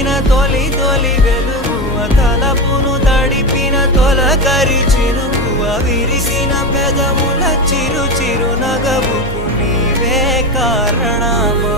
చూపిన తొలి తొలి వెలుగువ తలపును తడిపిన తొలకరి చిరుకువ విరిసిన పెదముల చిరు చిరు నగవుకు నీవే కారణమా